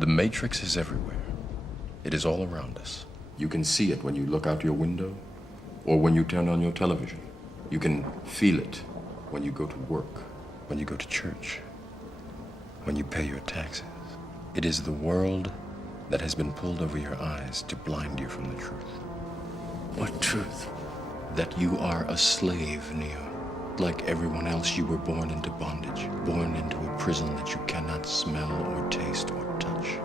The Matrix is everywhere. It is all around us. You can see it when you look out your window or when you turn on your television. You can feel it when you go to work, when you go to church, when you pay your taxes. It is the world that has been pulled over your eyes to blind you from the truth. What truth? That you are a slave, Neo. Like everyone else, you were born into bondage, born into a prison that you cannot smell or taste or touch.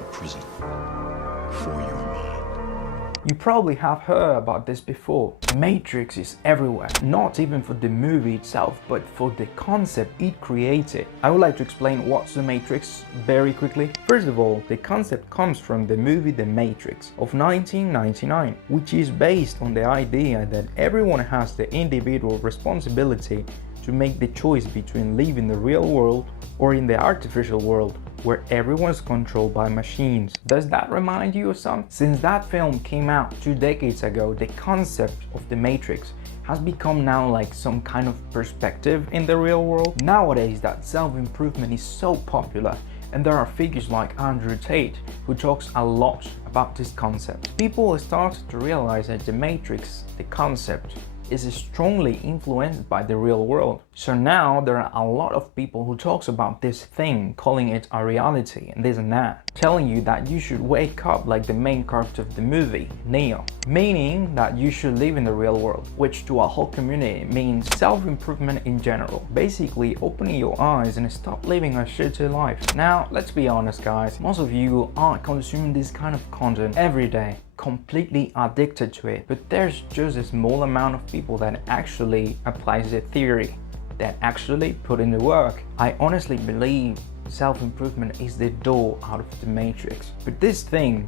A prison for your mind. You probably have heard about this before. The Matrix is everywhere, not even for the movie itself, but for the concept it created. I would like to explain what's the Matrix very quickly. First of all, the concept comes from the movie The Matrix of 1999, which is based on the idea that everyone has the individual responsibility to make the choice between living the real world or in the artificial world, where everyone's controlled by machines. Does that remind you of something? Since that film came out 2 decades ago, the concept of the Matrix has become now like some kind of perspective in the real world. Nowadays, that self-improvement is so popular, and there are figures like Andrew Tate who talks a lot about this concept. People started to realize that the Matrix, the concept, is strongly influenced by the real world. So now there are a lot of people who talks about this thing, calling it a reality and this and that, telling you that you should wake up like the main character of the movie, Neo, meaning that you should live in the real world, which to a whole community means self-improvement in general. Basically opening your eyes and stop living a shitty life. Now let's be honest guys, most of you aren't consuming this kind of content every day, completely addicted to it, but there's just a small amount of people that actually applies the theory, that actually put in the work. I honestly believe self-improvement is the door out of the Matrix. But this thing,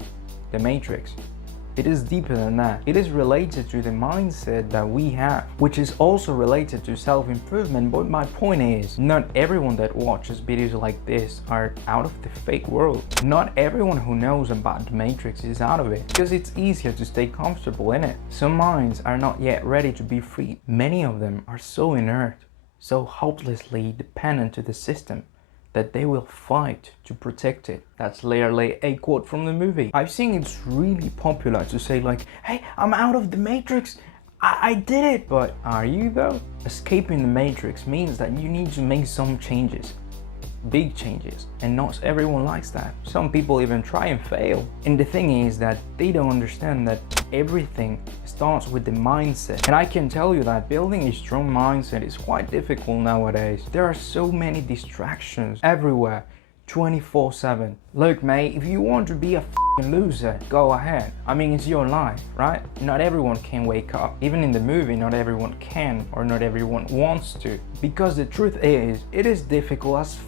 the Matrix, it is deeper than that. It is related to the mindset that we have, which is also related to self-improvement. But my point is, not everyone that watches videos like this are out of the fake world. Not everyone who knows about the Matrix is out of it, because it's easier to stay comfortable in it. Some minds are not yet ready to be free. Many of them are so inert, so hopelessly dependent to the system, that they will fight to protect it. That's literally a quote from the movie. I've seen it's really popular to say like, hey, I'm out of the Matrix, I did it. But are you though? Escaping the Matrix means that you need to make some changes, big changes, and not everyone likes that. Some people even try and fail. And the thing is that they don't understand that everything starts with the mindset. And I can tell you that building a strong mindset is quite difficult nowadays. There are so many distractions everywhere, 24/7. Look mate, if you want to be a loser, go ahead. I mean, it's your life, right? Not everyone can wake up. Even in the movie, not everyone can, or not everyone wants to. Because the truth is, it is difficult as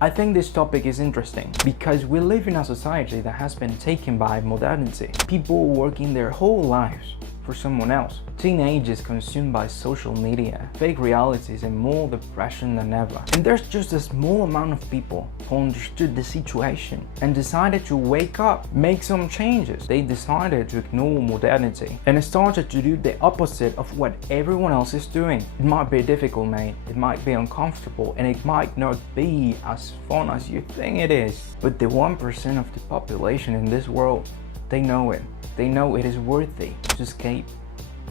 I think this topic is interesting because we live in a society that has been taken by modernity. People working their whole lives for someone else. Teenagers consumed by social media, fake realities, and more depression than ever. And there's just a small amount of people who understood the situation and decided to wake up, make some changes. They decided to ignore modernity and started to do the opposite of what everyone else is doing. It might be difficult, mate. It might be uncomfortable, and it might not be as fun as you think it is. But the 1% of the population in this world, they know it. They know it is worthy to escape,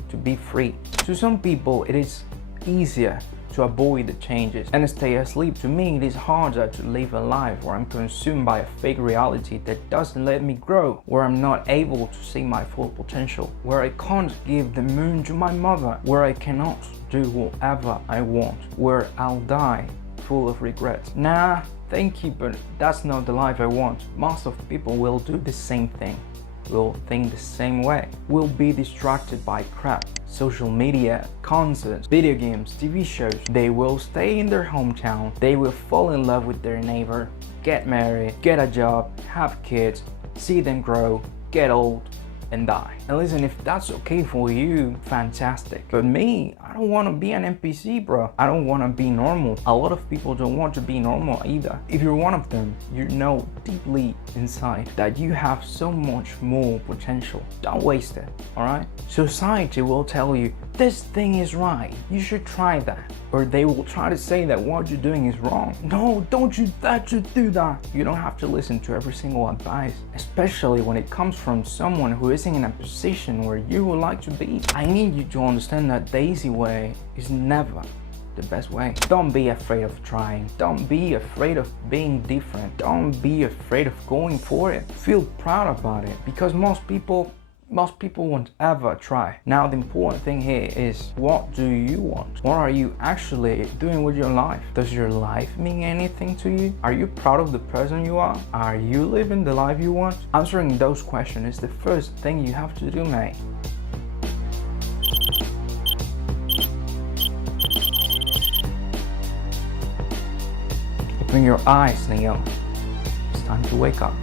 to be free. To some people, it is easier to avoid the changes and stay asleep. To me, it is harder to live a life where I'm consumed by a fake reality that doesn't let me grow, where I'm not able to see my full potential, where I can't give the moon to my mother, where I cannot do whatever I want, where I'll die full of regrets. Nah, thank you, but that's not the life I want. Most of people will do the same thing, will think the same way, will be distracted by crap, social media, concerts, video games, TV shows. They will stay in their hometown, they will fall in love with their neighbor, get married, get a job, have kids, see them grow, get old, and die. And listen, if that's okay for you, fantastic. But me, I don't want to be an NPC, bro. I don't want to be normal. A lot of people don't want to be normal either. If you're one of them, you know deeply inside that you have so much more potential. Don't waste it, all right? Society will tell you, this thing is right, you should try that. Or they will try to say that what you're doing is wrong. No, don't you dare to do that. You don't have to listen to every single advice, especially when it comes from someone who isn't in a position where you would like to be. I need you to understand that the easy way is never the best way. Don't be afraid of trying. Don't be afraid of being different. Don't be afraid of going for it. Feel proud about it, because most people won't ever try. Now the important thing here is, what do you want? What are you actually doing with your life? Does your life mean anything to you? Are you proud of the person you are? Are you living the life you want? Answering those questions is the first thing you have to do, mate. Open your eyes, Neo. It's time to wake up.